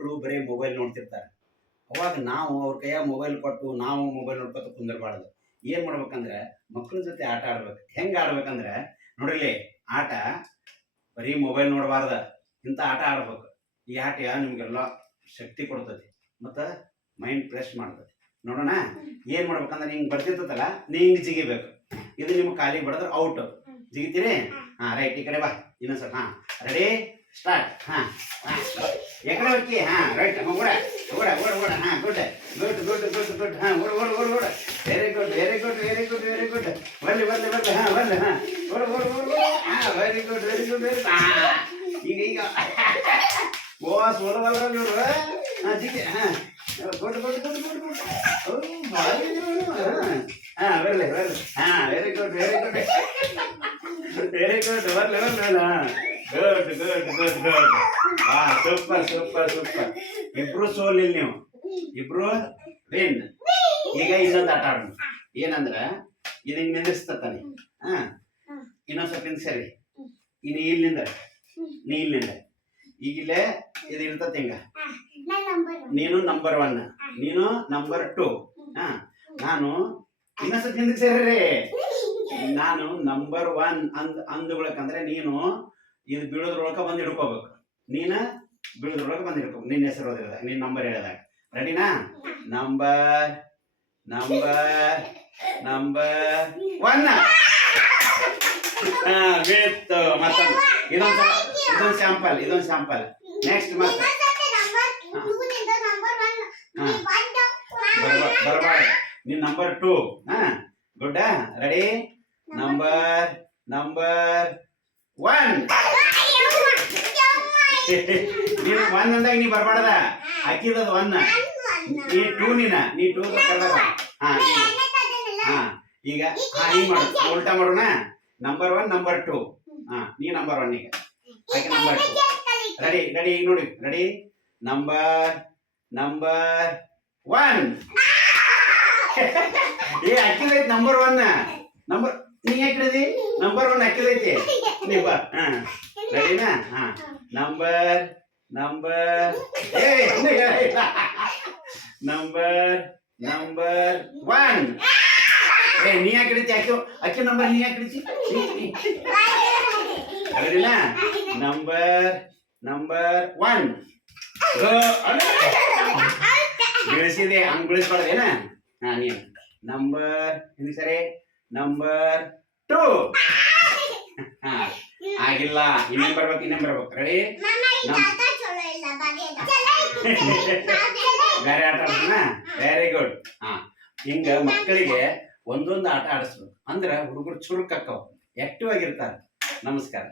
ಮಕ್ಕಳು ಬರೀ ಮೊಬೈಲ್ ನೋಡ್ತಿರ್ತಾರೆ. ಅವಾಗ ನಾವು ಅವ್ರ ಕೈಯಾಗ ಮೊಬೈಲ್ ಕೊಟ್ಟು ನಾವು ಮೊಬೈಲ್ ನೋಡ್ಕೊತ ಕುಂದಿರಬಾರ್ದು. ಏನು ಮಾಡ್ಬೇಕಂದ್ರೆ ಮಕ್ಕಳ ಜೊತೆ ಆಟ ಆಡ್ಬೇಕು. ಹೆಂಗೆ ಆಡ್ಬೇಕಂದ್ರೆ ನೋಡಿಲಿ, ಆಟ ಬರೀ ಮೊಬೈಲ್ ನೋಡಬಾರ್ದ, ಇಂಥ ಆಟ ಆಡ್ಬೇಕು. ಈ ಆಟ ನಿಮಗೆಲ್ಲ ಶಕ್ತಿ ಕೊಡ್ತದೆ ಮತ್ತು ಮೈಂಡ್ ಫ್ರೆಶ್ ಮಾಡ್ತದೆ. ನೋಡೋಣ ಏನು ಮಾಡ್ಬೇಕಂದ್ರೆ ಹಿಂಗೆ ಬರ್ತಿರ್ತದಲ್ಲ, ನೀ ಹಿಂಗೆ ಜಿಗಿಬೇಕು. ಇದು ನಿಮ್ಮ ಕಾಲಿಗೆ ಬಡಿದ್ರೆ ಔಟ್. ಜಿಗಿತೀರಿ? ಹಾಂ, ರೈಟ್. ಈ ಕಡೆ ಬಾ ಇನ್ನೊಂದ್ಸಲ. ಹಾಂ, ರೆಡಿ, ಸ್ಟಾರ್ಟ್. ಹಾಂ, ಎಕಡೆ ಹೋಗಿ. ಹಾಂ, ರೈಟ್. ಓಡ ಓಡ ಓಡ ಓಡ. ಹಾಂ, good good good good good. ಹಾಂ, ಓಡ ಓಡ ಓಡ ಓಡ. Very good very good very good very good. ಬರ್ಲಿ ಬರ್ಲಿ ಬರ್ಲಿ. ಹಾಂ, ಬರ್ಲಿ. ಹಾಂ, ಓಡ ಓಡ ಓಡ ಓಡ. ಹಾಂ, very good very good very. ಹಾಂ, ಈಗ ಓ ಸೋಲವಲ್ಲ ನೋಡು. ಹಾಂ, ಜಿಗಿ. ಹಾಂ, good good good good good. ಹಾಂ, ಬರ್ಲಿ ಬರ್ಲಿ. ಹಾಂ, very good very good very good. ಬರ್ಲಿ ಬರ್ಲಿ. ಹಾಂ, ಗುಡ್ ಗುಡ್ ಗುಡ್ ಗುಡ್. ಹಾಂ, ಸೂಪರ್ ಸೂಪರ್ ಸೂಪರ್. ಇಬ್ರು ಸೋಲಿಲ್ಲ, ನೀವು ಇಬ್ರು ವಿನ್. ಈಗ ಇನ್ನೊಂದು ಆಟ ಆಡೋಣ. ಏನಂದ್ರೆ ಇದು ಹಿಂಗೆ ನಿಂದಿಸ್ತತಾನೆ. ಹಾಂ, ಇನ್ನೊಂದು ಸ್ವಲ್ಪ ನಿಂದ ಸರಿ. ಇನ್ನು ಇಲ್ಲಿಂದ ನೀ ಇಲ್ಲಿಂದ ಈಗ ಇಲ್ಲೇ ಇದು ಇರ್ತತೆ. ಹಿಂಗ ನೀನು ನಂಬರ್ 1, ನೀನು ನಂಬರ್ 2. ಹಾಂ, ನಾನು ಇನ್ನೊಂದ್ಸತಿ ಹಿಂದಕ್ಕೆ ಸೇರ್ರಿ. ನಾನು ನಂಬರ್ 1 ಅಂದುಗಳಕ್ಕಂದ್ರೆ ನೀನು ಇದು ಬೀಳೋದ್ರೊಳಗೆ ಬಂದು ಹಿಡ್ಕೋಬೇಕು. ನೀನು ಬೀಳೋದ್ರೊಳಗೆ ಬಂದು ಹಿಡ್ಕೋಬೇಕು. ನಿನ್ನ ಹೆಸರು ಓದಿರೋದ, ನಿನ್ನ ನಂಬರ್ ಹೇಳಿದಾಗ. ರೆಡಿನಾ? Number number number 1. ಹಾಂ, ಬಿತ್ತು. ಮತ್ತೊಂದು ಇದೊಂದು ಸ್ಯಾಂಪಲ್. ನೆಕ್ಸ್ಟ್ ಮತ್ತೆ ಬರಬಾರ್ದು. ನೀನು ನಂಬರ್ 2. ಹಾಂ, ಗುಡ್. Ready, number 1. ನೀನು 1 ಅಂದಾಗ ನೀ ಬರಬಾರ್ದ. ಹಾಕಿದದು 1. ನೀ 2 ನೀ 2 ಕರೆದಾಗ. ಹಾಂ, ಹಾಂ, ಈಗ ಹಾಂ ಹಿಂಗೆ ಮಾಡು. ಉಲ್ಟಾ ಮಾಡೋಣ. Number 1 number 2. ಹಾಂ, ನೀ ನಂಬರ್ 1 ಈಗ ಹಾಕಿ ನಂಬರ್ 2. Ready ready. ಈಗ ನೋಡಿ. Ready, number 1. ಏ ಹಾಕಿದೈತಿ ನಂಬರ್ 1. ನಂಬರ್ ನೀ ಹಾಕಿದಿ ನಂಬರ್ 1 ಹಾಕಿದೈತಿ. ನೀ ಬಾ. ಹಾಂ, ರೆಡಿನಾ? ಹಾಂ, ನಂಬರ್ ಏ ನಂಬರ್ 1. ಏ ನೀ ಹಾಕಿಡಿತಿ. ಅಕ್ಕಿ ನಂಬರ್ ನೀ ಹಾಕಿಡಿತಿ. ರೆಡಿನಾ? ನಂಬರ್ 1. ಬೆಳೆಸಿದೆ, ಹಂಗೆ ಬೆಳೆಸ್ಬಾರ್ದೇನ? ಹಾಂ, ನೀನು ನಂಬರ್ ಹಿಂದೆ ಸರಿ. ನಂಬರ್ 2. ಹಾಂ, ಆಗಿಲ್ಲ. ಇನ್ನೇನು ಬರ್ಬೇಕು. ರೆಡಿ? ಬೇರೆ ಆಟ ಆಡ್ತೀನ? Very good. ಹಾಂ, ಹಿಂಗೆ ಮಕ್ಕಳಿಗೆ ಒಂದೊಂದು ಆಟ ಆಡಿಸ್ಬೇಕು. ಅಂದ್ರೆ ಹುಡುಗರು ಚುರುಕಾಕ್ಕವು, ಆಕ್ಟಿವ್ ಆಗಿರ್ತಾರೆ. ನಮಸ್ಕಾರ.